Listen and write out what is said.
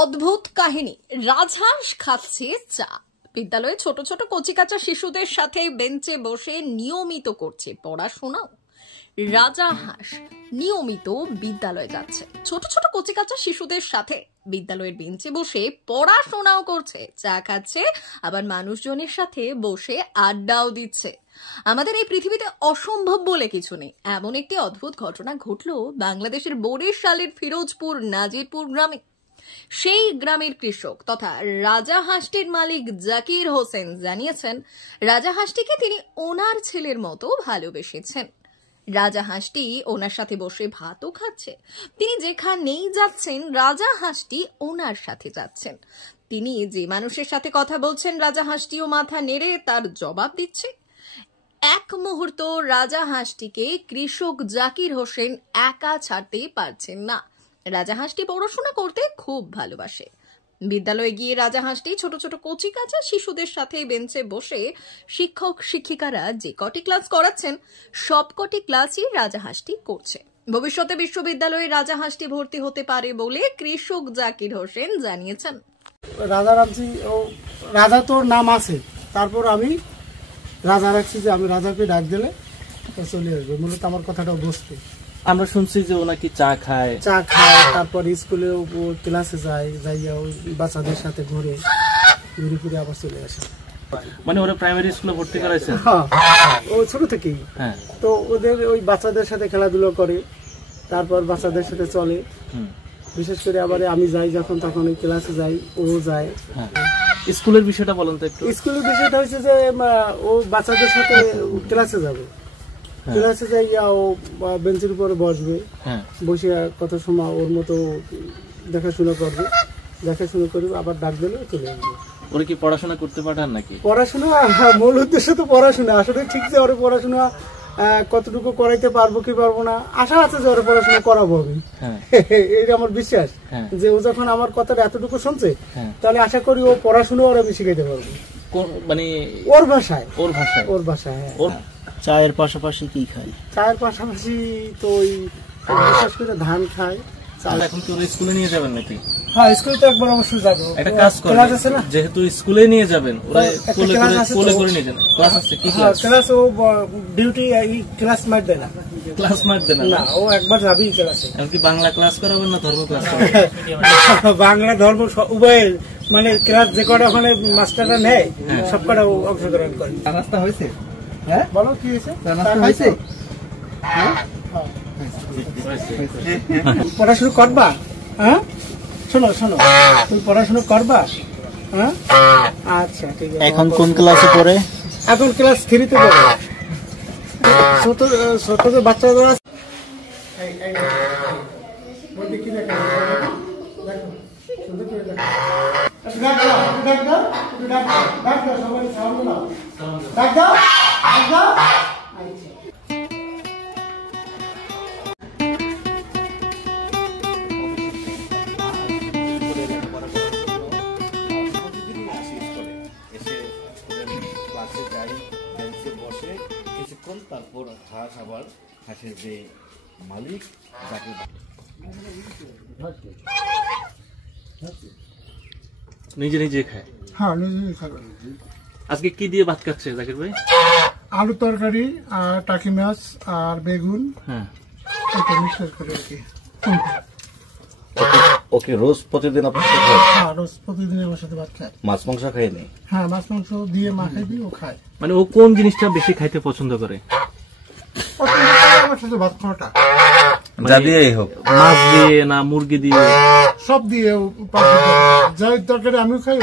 অদ্ভুত কাহিনী। রাজহাঁস খাচ্ছে চা। বিদ্যালয়ে ছোট ছোট কচিকাঁচা শিশুদের সাথে বেঞ্চে বসে নিয়মিত করছে পড়াশোনাও। রাজহাঁস নিয়মিত বিদ্যালয়ে যাচ্ছে, ছোট ছোট কচিকাঁচা শিশুদের সাথে বিদ্যালয়ের বেঞ্চে বসে পড়াশোনাও করছে, চা খাচ্ছে, আবার মানুষজনের সাথে বসে আড্ডাও দিচ্ছে। আমাদের এই পৃথিবীতে অসম্ভব বলে কিছু নেই। এমন একটি অদ্ভুত ঘটনা ঘটলো বাংলাদেশের বরিশালের ফিরোজপুর নাজিরপুর গ্রামে। সেই গ্রামের কৃষক তথা রাজহাঁসটির মালিক জাকির হোসেন জানিয়েছেন, রাজহাঁসটিকে তিনি ওনার ছেলের মতো ভালোবেসেছেন। রাজহাঁসটি ওনার সাথে বসে ভাতও খাচ্ছে। তিনি যেখানেই যাচ্ছেন রাজহাঁসটি ওনার সাথে যাচ্ছেন। তিনি যে মানুষের সাথে কথা বলছেন রাজহাঁসটিও মাথা নেড়ে তার জবাব দিচ্ছে। এক মুহূর্ত রাজহাঁসটিকে কৃষক জাকির হোসেন একা ছাড়তে পারছেন না। রাজহাঁসটি পড়াশোনা করতে খুব ভালোবাসে। বিদ্যালয়ে গিয়ে রাজহাঁসটি ছোট ছোট কচিকাঁচা শিশুদের সাথে বেঞ্চে বসে শিক্ষক শিক্ষিকারা যে কটি ক্লাস করাচ্ছেন সবকটি ক্লাসই রাজহাঁসটি করছে। ভবিষ্যতে বিশ্ববিদ্যালয়ে রাজহাঁসটি ভর্তি হতে পারে বলে কৃষক জাকির হোসেন জানিয়েছেন। রাজা রাখছি, ও রাজা তোর নাম আছে, তারপর আমি রাজা রাখছি যে আমি রাজাকে ডাক দিলে চলে আসবে। মূলত আমার কথাটা বুঝতে। আমরা শুনছি যে ও নাকি চা খায়, তারপর স্কুলে ক্লাসে যায়, যাইয়া ওই বাচ্চাদের সাথে ঘুরে ফিরে আবার চলে আসে। মানে ওরা প্রাইমারি স্কুলে ভর্তি করাইছে? হ্যাঁ, ও ছোট থেকেই। হ্যাঁ, তো ওদের ওই বাচ্চাদের সাথে খেলাধুলো করে, তারপর বাচ্চাদের সাথে চলে। বিশেষ করে আবার আমি যাই যখন, তখন ওই ক্লাসে যাই, ও যায়। স্কুলের বিষয়টা বলেন তো একটু। স্কুলের বিষয়টা হচ্ছে যে ও বাচ্চাদের সাথে ক্লাসে যাবে, ক্লাসে যাইয়া ও বেঞ্চের উপরে বসবে, বসে কত সময় ওর মতো দেখাশোনা করবে, আবার ডাক দিলে চলে আসবে। ওরা কি পড়াশোনা করতে পাঠান নাকি? পড়াশোনা মূল উদ্দেশ্য তো পড়াশোনা। আসলে ঠিক যে ওরা পড়াশোনা কতটুকু করাইতে পারবো কি পারবো না, আশা আছে যে ওরা পড়াশোনা করাবো আমি। এইটা আমার বিশ্বাস যে ও যখন আমার কথাটা এতটুকু শুনছে, তাহলে আশা করি ও পড়াশোনা ওরা আমি শিখাইতে পারবো, মানে ওর ভাষায়। হ্যাঁ। চায়ের পাশাপাশি কি খায়? চায়ের পাশাপাশি তো ওই বিশেষ করে ধান খায়। এখন কি ওরা স্কুলে নিয়ে যাবেন নাকি? হ্যাঁ, স্কুলে তো একবার অবশ্যই যাবো। একটা কাজ করেন, যেহেতু স্কুলে নিয়ে যাবেন, ওরা কোলে করে নিয়ে যান। ক্লাস আছে? কি ক্লাস? ক্লাস ও ডিউটি ক্লাস মার দেয় না। ক্লাস মার দেয় না? ও একবার যাবেই ক্লাসে। এমনকি বাংলা ক্লাস করাবেন না ধর্ম ক্লাস করাবেন? বাংলা ধর্ম উভয়, মানে ক্লাস যে কটা ওখানে মাস্টাররা নেয় সব কটা অংশগ্রহণ করে। রাস্তা হয়েছে? হ্যাঁ, বলো কি হয়েছে? পড়াশোনা করবা? হ্যাঁ, শোনো তুমি পড়াশোনা করবা? হ্যাঁ, আচ্ছা ঠিক আছে। এখন কোন ক্লাসে পড়ে? এখন ক্লাস 3-তে পড়ে। ছোট বাচ্চারা তারপর হাঁস, আবার হাঁসের যে মালিক যাকে নিজে খায়। হ্যাঁ, নিজে খাবে। আজকে কি দিয়ে ভাত খাচ্ছে জাকির ভাই? আলু তরকারি আর টাকি মাছ আর বেগুন। হ্যাঁ, এটা মিক্স করে আর কি। ওকে রোজ প্রতিদিন আপনার সাথে খায়? হ্যাঁ, রোজ প্রতিদিন আমার সাথে ভাত খায়। মাছ মাংস খায়নি? হ্যাঁ, মাছ মাংস দিয়ে মাখাই দিই, ও খায়। মানে ও কোন জিনিসটা বেশি খাইতে পছন্দ করে? আমার সাথে ভাত খাওয়াটা যা দিয়েই হোক, মাছ দিয়ে না মুরগি দিয়ে? সব দিয়ে, যাই তরকারি আমিও খাই।